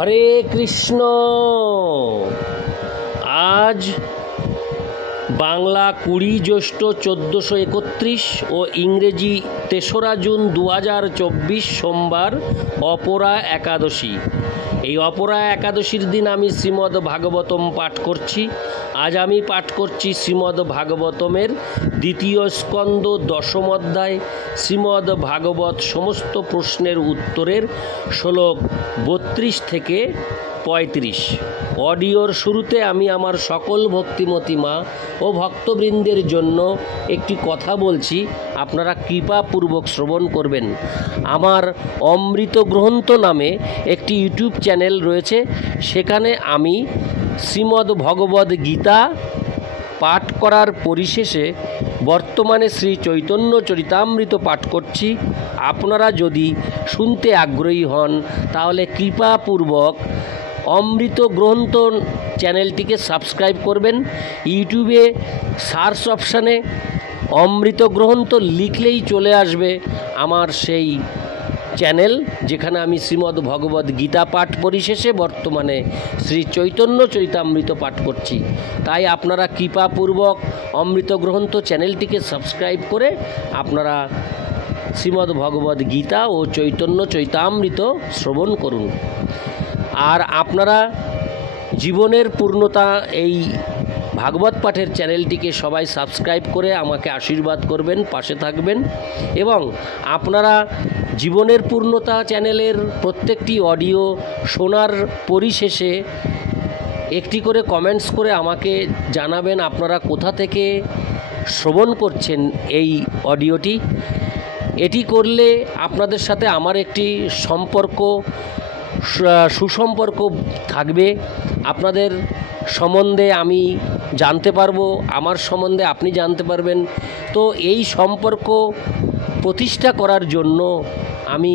হরে কৃষ্ণ। আজ বাংলা 20 জ্যৈষ্ঠ 1431 ও ইংরেজি 3রা জুন 2024 সোমবার অপরা একাদশী। এই অপরা একাদশীর দিন আমি শ্রীমদ্ ভাগবতম পাঠ করছি। আজ আমি পাঠ করছি শ্রীমদ্ ভাগবতমের 2য় স্কন্দ 10ম অধ্যায়, শ্রীমদ্ ভাগবত সমস্ত প্রশ্নের উত্তরের শ্লোক 32 থেকে 35। অডিওর শুরুতে আমি আমার সকল ভক্তিমতী মা ও ভক্তবৃন্দের জন্য একটি কথা বলছি, আপনারা কৃপাপূর্বক শ্রবণ করবেন। আমার অমৃত গ্রন্থ নামে একটি ইউটিউব চ্যানেল রয়েছে, সেখানে আমি শ্রীমদ্ ভগবদ্ গীতা পাঠ করার পরিশেষে বর্তমানে শ্রী চৈতন্য চরিতামৃত পাঠ করছি। আপনারা যদি শুনতে আগ্রহী হন তাহলে কৃপাপূর্বক অমৃত গ্রন্থ চ্যানেলটিকে সাবস্ক্রাইব করবেন। ইউটিউবে সার্চ অপশানে অমৃত গ্রন্থ লিখলেই চলে আসবে আমার সেই চ্যানেল, যেখানে আমি শ্রীমদ্ ভগবদ্ গীতা পাঠ পরিশেষে বর্তমানে শ্রী চৈতন্য চরিতামৃত পাঠ করছি। তাই আপনারা কৃপাপূর্বক অমৃত গ্রন্থ চ্যানেলটিকে সাবস্ক্রাইব করে আপনারা শ্রীমদ্ ভগবদ্ গীতা ও চৈতন্য চরিতামৃত শ্রবণ করুন। আর আপনারা জীবনের পূর্ণতা এই ভাগবত পাঠের চ্যানেলটিকে সবাই সাবস্ক্রাইব করে আমাকে আশীর্বাদ করবেন, পাশে থাকবেন। এবং আপনারা জীবনের পূর্ণতা চ্যানেলের প্রত্যেকটি অডিও শোনার পরিশেষে একটি করে কমেন্টস করে আমাকে জানাবেন আপনারা কোথা থেকে শ্রবণ করছেন এই অডিওটি। এটি করলে আপনাদের সাথে আমার একটি সুসম্পর্ক থাকবে। আপনাদের সম্বন্ধে আমি জানতে পারবো, আমার সম্বন্ধে আপনি জানতে পারবেন। তো এই সম্পর্ক প্রতিষ্ঠা করার জন্য আমি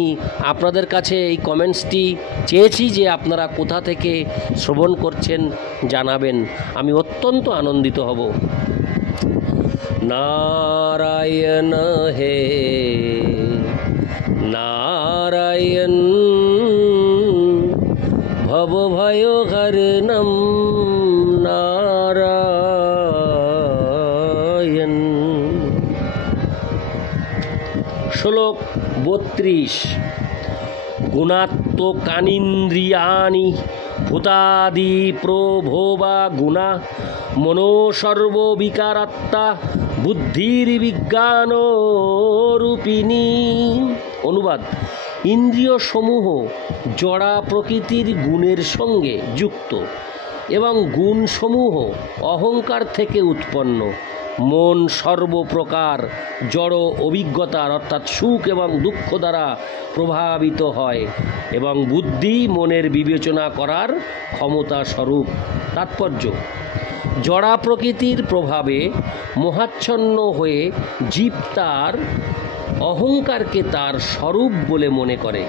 আপনাদের কাছে এই কমেন্টসটি চেয়েছি যে আপনারা কোথা থেকে শ্রবণ করছেন জানাবেন, আমি অত্যন্ত আনন্দিত হব। নারায়ণ হে নারায়ণ ভবভয়হরণম নারায়ণ। শ্লোক 32। গুণাত্মকানীন্দ্রিয়াণি ভূতাদি প্রভোবা গুণা মনো সর্ববিকারাত্মা বুদ্ধির বিজ্ঞান রূপিণী। অনুবাদ: ইন্দ্রিয় সমূহ জড়া প্রকৃতির গুণের সঙ্গে যুক্ত এবং গুণসমূহ অহংকার থেকে উৎপন্ন। মন সর্বপ্রকার জড় অভিজ্ঞতার অর্থাৎ সুখ এবং দুঃখ দ্বারা প্রভাবিত হয় এবং বুদ্ধি মনের বিবেচনা করার ক্ষমতা স্বরূপ। তাৎপর্য: জড়া প্রকৃতির প্রভাবে মোহাচ্ছন্ন হয়ে জীব তার অহংকারকে তার স্বরূপ বলে মনে করে।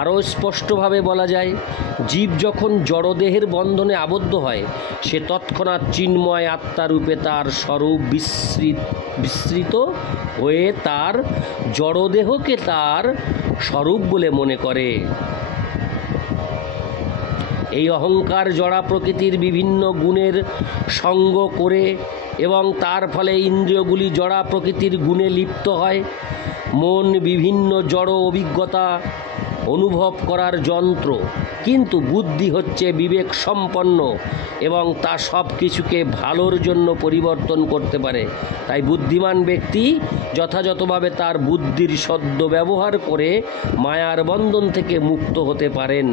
আরও স্পষ্টভাবে বলা যায়, জীব যখন জড়দেহের বন্ধনে আবদ্ধ হয়, সে তৎক্ষণাৎ চিন্ময় আত্মারূপে তার স্বরূপ বিস্মৃত হয়ে তার জড়দেহকে তার স্বরূপ বলে মনে করে। এই অহংকার জড়া প্রকৃতির বিভিন্ন গুণের সঙ্গ করে এবং তার ফলে ইন্দ্রিয়গুলি জড়া প্রকৃতির গুণে লিপ্ত হয়। মন বিভিন্ন জড় অভিজ্ঞতা অনুভব করার যন্ত্র, কিন্তু বুদ্ধি হচ্ছে বিবেক সম্পন্ন এবং তা সব কিছুকে ভালোর জন্য পরিবর্তন করতে পারে। তাই বুদ্ধিমান ব্যক্তি যথাযথভাবে তার বুদ্ধির সদ্ব্যবহার করে মায়ার বন্ধন থেকে মুক্ত হতে পারেন।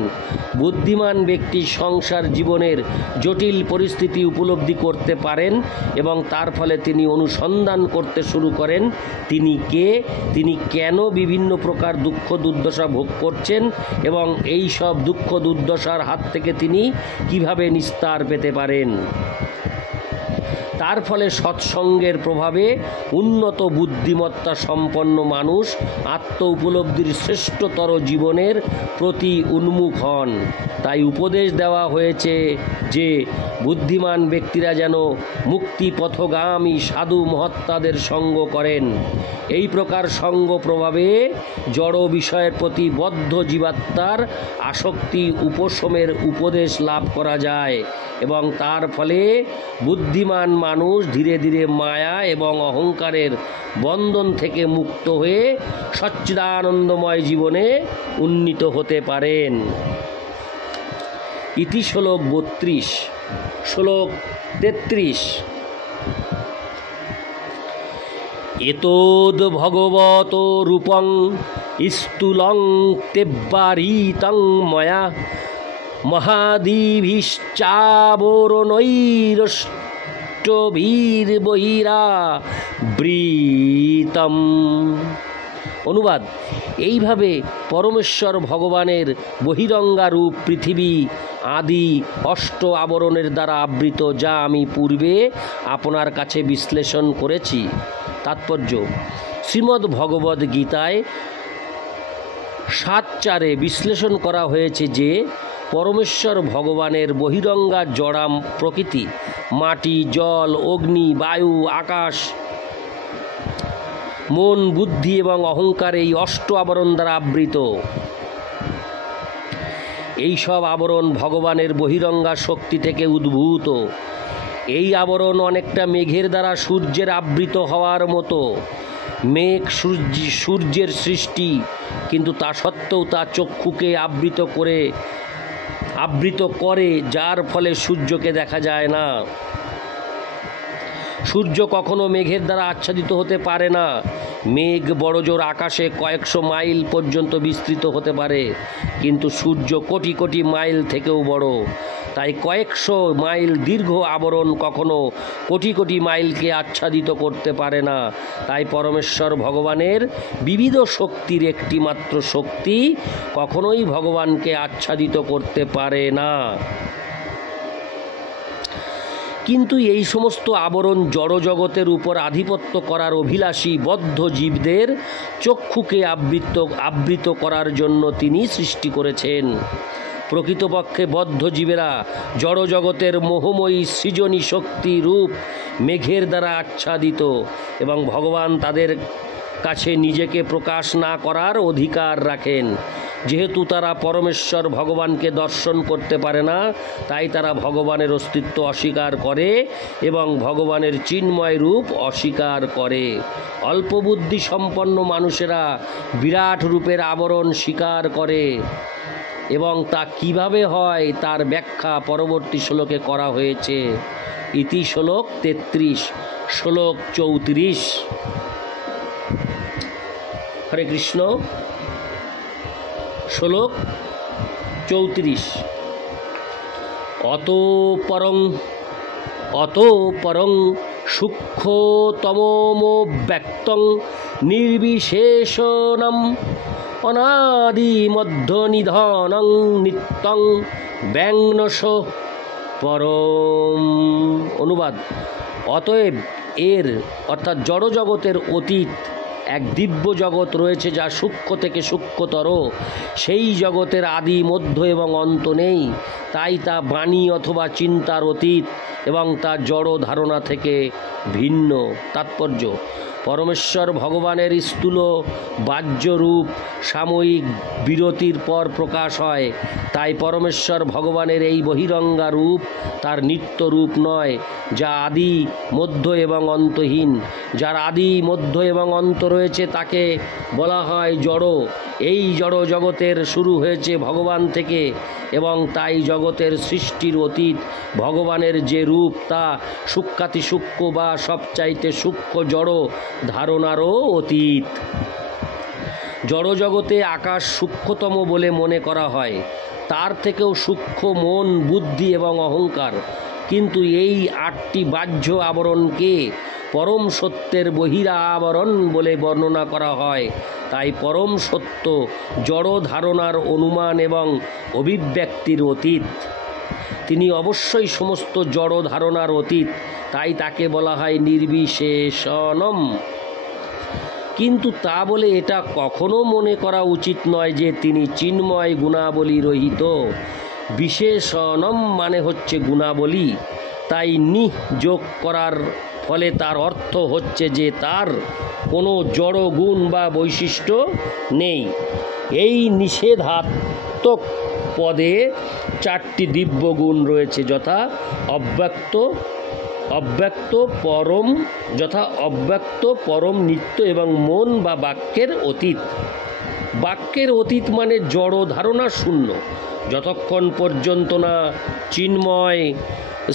বুদ্ধিমান ব্যক্তি সংসার জীবনের জটিল পরিস্থিতি উপলব্ধি করতে পারেন এবং তার ফলে তিনি অনুসন্ধান করতে শুরু করেন তিনি কে, তিনি কেন বিভিন্ন প্রকার দুঃখ দুর্দশা ভোগ করছেন এবং এই সব দুঃখ দুর্দশার হাত থেকে তিনি কিভাবে নিস্তার পেতে পারেন। তার ফলে সৎসঙ্গের প্রভাবে উন্নত বুদ্ধিমত্তা সম্পন্ন মানুষ আত্ম উপলব্ধির শ্রেষ্ঠতর জীবনের প্রতি উন্মুখ হন। তাই উপদেশ দেওয়া হয়েছে যে বুদ্ধিমান ব্যক্তিরা যেন মুক্তিপথগামী সাধু মহাত্মাদের সঙ্গ করেন। এই প্রকার সঙ্গ প্রভাবে জড় বিষয়ের প্রতি বদ্ধ জীবাত্মার আসক্তি উপশমের উপদেশ লাভ করা যায় এবং তার ফলে বুদ্ধিমান মানুষ ধীরে ধীরে মায়া এবং অহংকারের বন্ধন থেকে মুক্ত হয়ে সচ্চিদানন্দময় জীবনে উন্নীত হতে পারেন। ইতি শ্লোক 32। শ্লোক 33। এতদ ভগবত রূপং স্থূলং তেব্বারিতং ময়া মহাদিভিশ্চাবরণৈরষ্টবীর্বহিরাবৃতম। অনুবাদ: এইভাবে পরমেশ্বর ভগবানের বহিরঙ্গা রূপ পৃথিবী আদি অষ্ট আবরণের দ্বারা আবৃত, যা আমি পূর্বে আপনার কাছে বিশ্লেষণ করেছি। তাৎপর্য: শ্রীমদ্ ভগবদ্ গীতায় 7:4 বিশ্লেষণ করা হয়েছে যে পরমেশ্বর ভগবানের বহিরঙ্গা জড়া প্রকৃতি মাটি, জল, অগ্নি, বায়ু, আকাশ, মন, বুদ্ধি এবং অহংকার এই অষ্ট আবরণ দ্বারা আবৃত। এই সব আবরণ ভগবানের বহিরঙ্গা শক্তি থেকে উদ্ভূত। এই আবরণ অনেকটা মেঘের দ্বারা সূর্যের আবৃত হওয়ার মতো। মেঘ সূর্যের সৃষ্টি, কিন্তু তা সত্ত্বেও তা চক্ষুকে আবৃত করে, যার ফলে সূর্যকে দেখা যায় না। সূর্য কখনো মেঘের দ্বারা আচ্ছাদিত হতে পারে না। মেঘ বড়জোর আকাশে কয়েকশো মাইল পর্যন্ত বিস্তৃত হতে পারে, কিন্তু সূর্য কোটি কোটি মাইল থেকেও বড়। তাই কয়েকশো মাইল দীর্ঘ আবরণ কখনো কোটি কোটি মাইলকে আচ্ছাদিত করতে পারে না। তাই পরমেশ্বর ভগবানের বিবিধ শক্তির একটি মাত্র শক্তি কখনোই ভগবানকে আচ্ছাদিত করতে পারে না। কিন্তু এই সমস্ত আবরণ জড়জগতের উপর আধিপত্য করার অভিলাষী বদ্ধ জীবদের চক্ষুকে আবৃত করার জন্য তিনি সৃষ্টি করেছেন। প্রকৃতপক্ষে বদ্ধ জীবেরা জড়জগতের মোহময়ী সৃজনী শক্তি রূপ মেঘের দ্বারা আচ্ছাদিত এবং ভগবান তাদের কাছে নিজেকে প্রকাশ না করার অধিকার রাখেন। যেহেতু তারা পরমেশ্বর ভগবানকে দর্শন করতে পারে না, তাই তারা ভগবানের অস্তিত্ব অস্বীকার করে এবং ভগবানের চিন্ময় রূপ অস্বীকার করে। অল্পবুদ্ধি সম্পন্ন মানুষেরা বিরাট রূপের আবরণ স্বীকার করে এবং তা কিভাবে হয় তার ব্যাখ্যা পরবর্তী শ্লোকে করা হয়েছে। ইতি শ্লোক 33। শ্লোক 34। হরে কৃষ্ণ। শ্লোক 34। অতঃপরং সূক্ষ্মতমোব্যক্তং নির্বিশেষণম অনাদিমধ্যনিধনং নিত্যং ব্যংনশ পরম। অনুবাদ: অতএব এর অর্থাৎ জড়জগতের অতীত এক দিব্য জগৎ রয়েছে, যা সূক্ষ্ম থেকে সূক্ষ্মতর। সেই জগতের আদি, মধ্য এবং অন্ত নেই। তাই তা বাণী অথবা চিন্তার অতীত এবং তা জড় ধারণা থেকে ভিন্ন। তাৎপর্য: পরমেশ্বর ভগবানের স্থূল বাহ্য রূপ সাময়িক বিরতির পর প্রকাশ হয়। তাই পরমেশ্বর ভগবানের এই বহিরঙ্গা রূপ তার নিত্য রূপ নয়, যা আদি, মধ্য এবং অন্তহীন। যার আদি, মধ্য এবং অন্ত রয়েছে তাকে বলা হয় জড়। এই জড় জগতের শুরু হয়েছে ভগবান থেকে এবং তাই জগতের সৃষ্টির অতীত ভগবানের যে রূপ তা সূক্ষ্মাতি সূক্ষ্ম বা সবচাইতে সূক্ষ্ম জড় ধারণারও অতীত। জড়জগতে আকাশ সূক্ষ্মতম বলে মনে করা হয়, তার থেকেও সূক্ষ্ম মন, বুদ্ধি এবং অহংকার। কিন্তু এই 8টি বাহ্য আবরণকে পরম সত্যের বহিরা আবরণ বলে বর্ণনা করা হয়। তাই পরম সত্য জড় ধারণার অনুমান এবং অভিব্যক্তির অতীত। তিনি অবশ্যই সমস্ত জড় ধারণার অতীত, তাই তাকে বলা হয় নির্বিশেষণম। কিন্তু তা বলে এটা কখনো মনে করা উচিত নয় যে তিনি চিন্ময় গুণাবলী রহিত। বিশেষণম মানে হচ্ছে গুণাবলী, তাই নি যোগ করার ফলে তার অর্থ হচ্ছে যে তার কোনো জড় গুণ বা বৈশিষ্ট্য নেই। এই নিষেধাত্মক পদে 4টি দিব্য গুণ রয়েছে, যথা অব্যক্ত, পরম, নিত্য এবং মন বা বাক্যের অতীত। বাক্যের অতীত মানে জড় ধারণা শূন্য। যতক্ষণ পর্যন্ত না চিন্ময়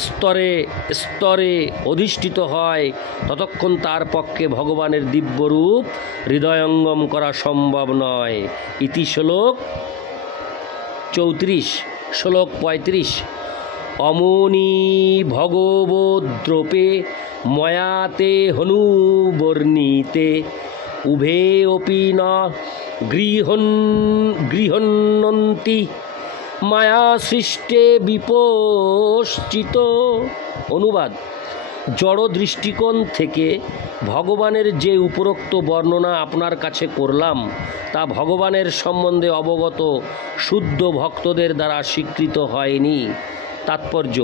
স্তরে স্তরে অধিষ্ঠিত হয়, ততক্ষণ তার পক্ষে ভগবানের দিব্যরূপ হৃদয়ঙ্গম করা সম্ভব নয়। ইতি শ্লোক 34। শ্লোক 35। অমুনি ভগবদ্রূপে ময়াতে হনুবর্ণীতে উভে অপি ন গৃহন্নন্তি মায়া সৃষ্টে বিপশ্চিত। অনুবাদ: জড় দৃষ্টিকোণ থেকে ভগবানের যে উপরোক্ত বর্ণনা আপনার কাছে করলাম তা ভগবানের সম্বন্ধে অবগত শুদ্ধ ভক্তদের দ্বারা স্বীকৃত হয়নি। তাৎপর্য: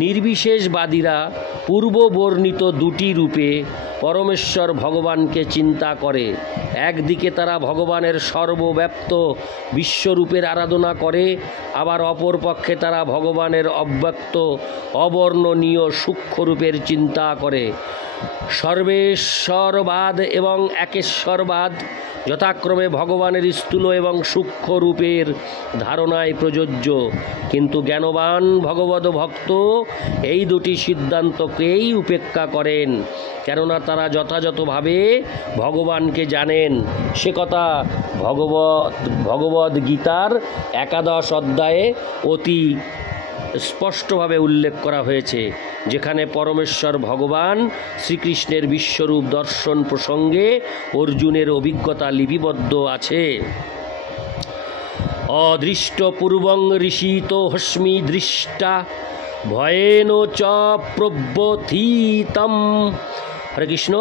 নির্বিশেষবাদীরা পূর্ব বর্ণিত 2টি রূপে পরমেশ্বর ভগবানকে চিন্তা করে। একদিকে তারা ভগবানের সর্বব্যাপ্ত বিশ্বরূপের আরাধনা করে, আবার অপর পক্ষে তারা ভগবানের অব্যক্ত অবর্ণনীয় সূক্ষ্ম রূপের চিন্তা করে। সর্বেশ্বরবাদ এবং একেশ্বরবাদ যথাক্রমে ভগবানের স্থূল এবং সূক্ষ্ম রূপের ধারণায় প্রযোজ্য, কিন্তু জ্ঞানবান ভগবদ ভক্ত এই 2টি সিদ্ধান্তকেই উপেক্ষা করেন, কেননা তারা যথাযথভাবে ভগবানকে জানেন। সে কথা ভগবদ গীতার 11 অধ্যায়ে অতি স্পষ্টভাবে উল্লেখ করা হয়েছে, যেখানে পরমেশ্বর ভগবান শ্রীকৃষ্ণের বিশ্বরূপ দর্শন প্রসঙ্গে অর্জুনের অভিজ্ঞতা লিপিবদ্ধ আছে। অদৃষ্ট পূর্বং ঋষিত হস্মি দৃষ্টা ভয়েন চ প্রব্যথিতম। হরে কৃষ্ণ।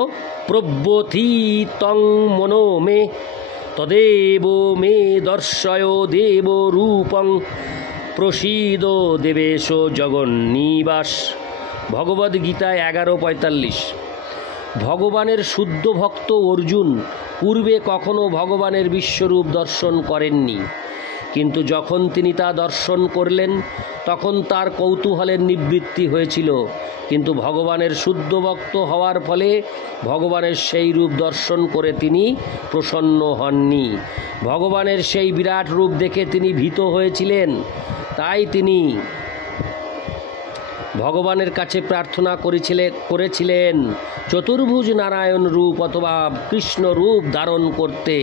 প্রব্যথিতং মনো মে তদেব মে দর্শয় দেব রূপং প্রসীদ দেবেশ জগন্নিবাস। ভগবদ্গীতায় 11:45। ভগবানের শুদ্ধ ভক্ত অর্জুন পূর্বে কখনো ভগবানের বিশ্বরূপ দর্শন করেননি, কিন্তু যখন তিনি তা দর্শন করলেন তখন তার কৌতূহলের নিবৃত্তি হয়েছিল। কিন্তু ভগবানের শুদ্ধ ভক্ত হওয়ার ফলে ভগবানের সেই রূপ দর্শন করে তিনি প্রসন্ন হননি। ভগবানের সেই বিরাট রূপ দেখে তিনি ভীত হয়েছিলেন, তাই তিনি ভগবানের কাছে প্রার্থনা করেছিলেন চতুর্ভুজ নারায়ণ রূপ অথবা কৃষ্ণ রূপ ধারণ করতে,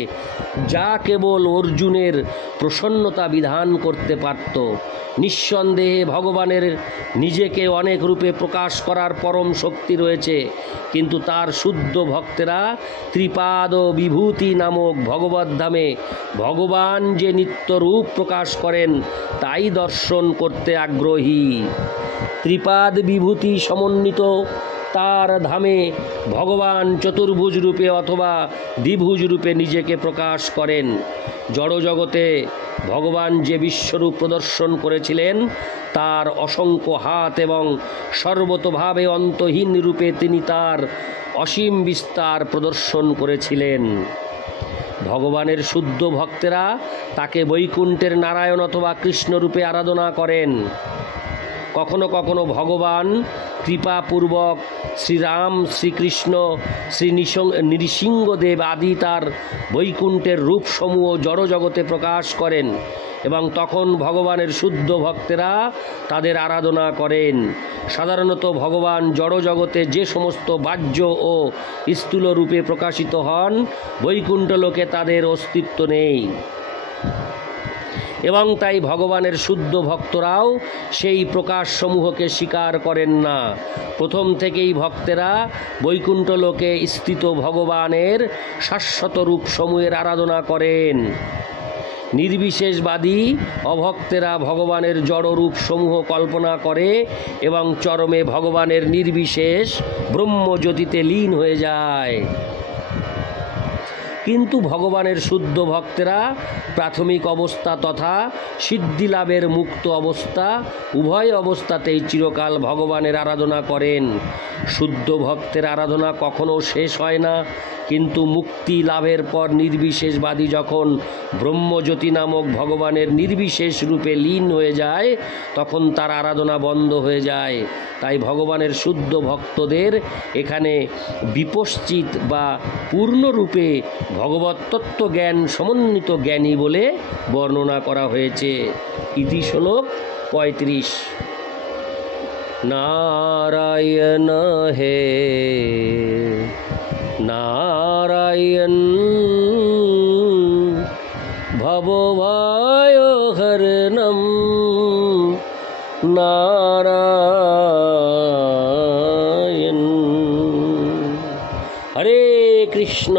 যা কেবল অর্জুনের প্রসন্নতা বিধান করতে পারত। নিঃসন্দেহে ভগবানের নিজেকে অনেক রূপে প্রকাশ করার পরম শক্তি রয়েছে, কিন্তু তার শুদ্ধ ভক্তেরা ত্রিপাদ বিভূতি নামক ভগবদ্ধামে ভগবান যে নিত্য রূপ প্রকাশ করেন তাই দর্শন করতে আগ্রহী। ত্রিপাদ বিভূতি সমন্বিত তার ধামে ভগবান চতুর্ভুজ রূপে অথবা দ্বিভুজ রূপে নিজেকে প্রকাশ করেন। জড়জগতে ভগবান যে বিশ্বরূপ প্রদর্শন করেছিলেন তার অসংখ্য হাত এবং সর্বতোভাবে অন্তহীন রূপে তিনি তার অসীম বিস্তার প্রদর্শন করেছিলেন। ভগবানের শুদ্ধ ভক্তেরা তাকে বৈকুণ্ঠের নারায়ণ অথবা কৃষ্ণরূপে আরাধনা করেন। কখনো কখনো ভগবান কৃপাপূর্বক শ্রীরাম, শ্রীকৃষ্ণ, শ্রী নৃসিংহদেব আদি তার বৈকুণ্ঠের রূপসমূহ জড়জগতে প্রকাশ করেন এবং তখন ভগবানের শুদ্ধ ভক্তেরা তাদের আরাধনা করেন। সাধারণত ভগবান জড়জগতে যে সমস্ত বাহ্য ও স্থূল রূপে প্রকাশিত হন, বৈকুণ্ঠ লোকে তাদের অস্তিত্ব নেই এবং তাই ভগবানের শুদ্ধ ভক্তরাও সেই প্রকাশসমূহকে স্বীকার করেন না। প্রথম থেকেই ভক্তেরা বৈকুণ্ঠ লোকে স্থিত ভগবানের শাশ্বত রূপসমূহের আরাধনা করেন। নির্বিশেষবাদী অভক্তেরা ভগবানের জড়রূপ সমূহ কল্পনা করে এবং চরমে ভগবানের নির্বিশেষ ব্রহ্মজ্যোতিতে লীন হয়ে যায়। কিন্তু ভগবানের শুদ্ধ ভক্তেরা প্রাথমিক অবস্থা তথা সিদ্ধিলাভের মুক্ত অবস্থা উভয় অবস্থাতেই চিরকাল ভগবানের আরাধনা করেন। শুদ্ধ ভক্তের আরাধনা কখনো শেষ হয় না, কিন্তু মুক্তি লাভের পর নির্বিশেষবাদী যখন ব্রহ্মজ্যোতি নামক ভগবানের নির্বিশেষ রূপে লীন হয়ে যায় তখন তার আরাধনা বন্ধ হয়ে যায়। তাই ভগবানের শুদ্ধ ভক্তদের এখানে বিপশ্চিত বা পূর্ণরূপে ভগবত তত্ত্ব জ্ঞান সমন্বিত জ্ঞানী বলে বর্ণনা করা হয়েছে। ইতি শ্লোক 35। নারায়ণ হে নারায়ণ ভবভয় হরণম নারায়ণ। হরে কৃষ্ণ।